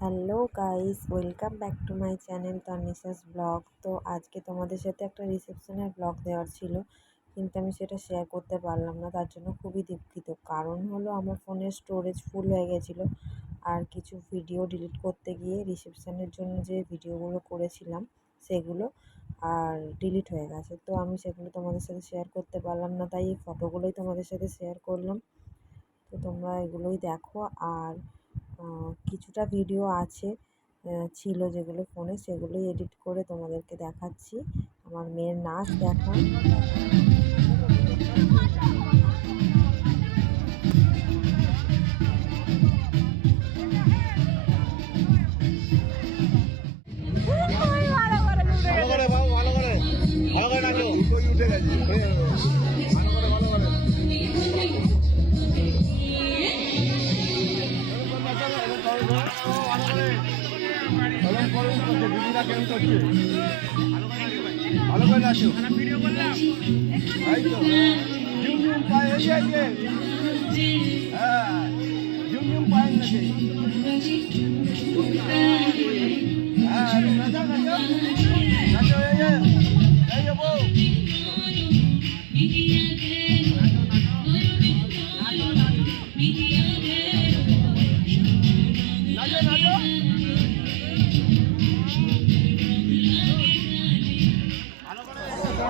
Hello guys, welcome back to my channel Tanisha's blog. তো আজকে তোমাদের সাথে একটা রিসেপশনের ব্লগ দেওয়ার ছিল, কিন্তু আমি সেটা শেয়ার করতে পারলাম না, তার জন্য খুবই দুঃখিত। কারণ হলো আমার ফোনের স্টোরেজ ফুল হয়ে গেছিল, আর কিছু ভিডিও ডিলিট করতে গিয়ে রিসেপশনের জন্য যে ভিডিওগুলো করেছিলাম সেগুলো আর ডিলিট হয়ে গেছে। তো আমি সেগুলো তোমাদের সাথে শেয়ার করতে পারলাম না, তাই এই ফটোগুলোই তোমাদের সাথে শেয়ার করলাম। তো তোমরা এগুলোই দেখো, আর কিছুটা ভিডিও আছে ছিল যেগুলো ফোনে সেগুলোই এডিট করে তোমাদেরকে দেখাচ্ছি। আমার মেয়ের নাচ দেখা। ভালো করে ভালো করে ভালো করে উঠে গেছে। ভালো করে আসো হ্যাঁ ঝুম ঝুম পায়ে নাচে হ্যাঁ নাচো নাচো নাচো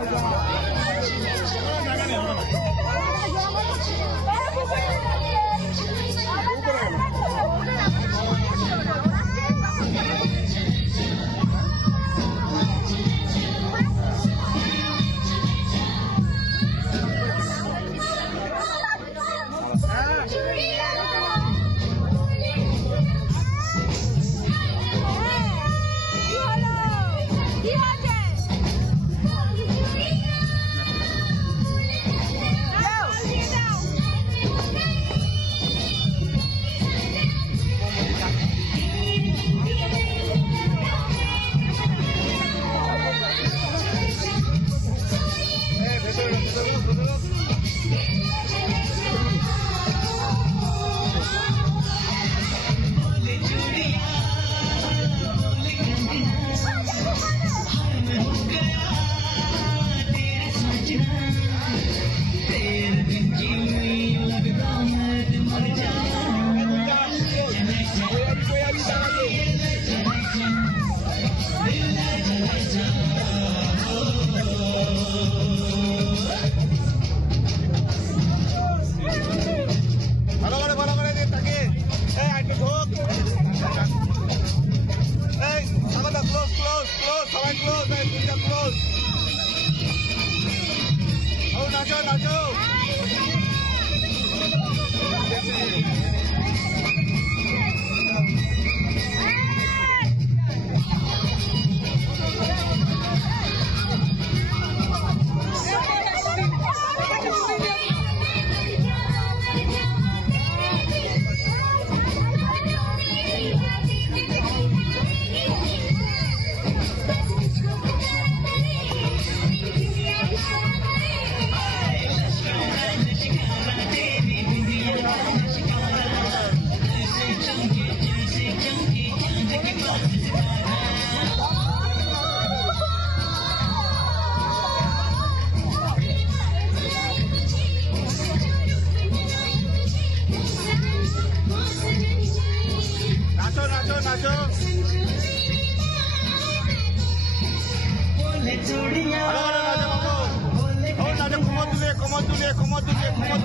ভালো close, guys. We got close. Oh, Nacho, Nacho. কোমর কোমর তুলে কোমর তুলে কোমর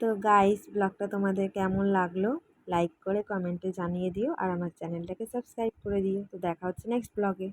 তো গাইস ব্লগটা তোমাদের কেমন লাগল? লাইক করে কমেন্টে জানিয়ে দিও আর আমার চ্যানেলটাকে সাবস্ক্রাইব করে দিও। তো দেখা হচ্ছে নেক্সট ব্লগে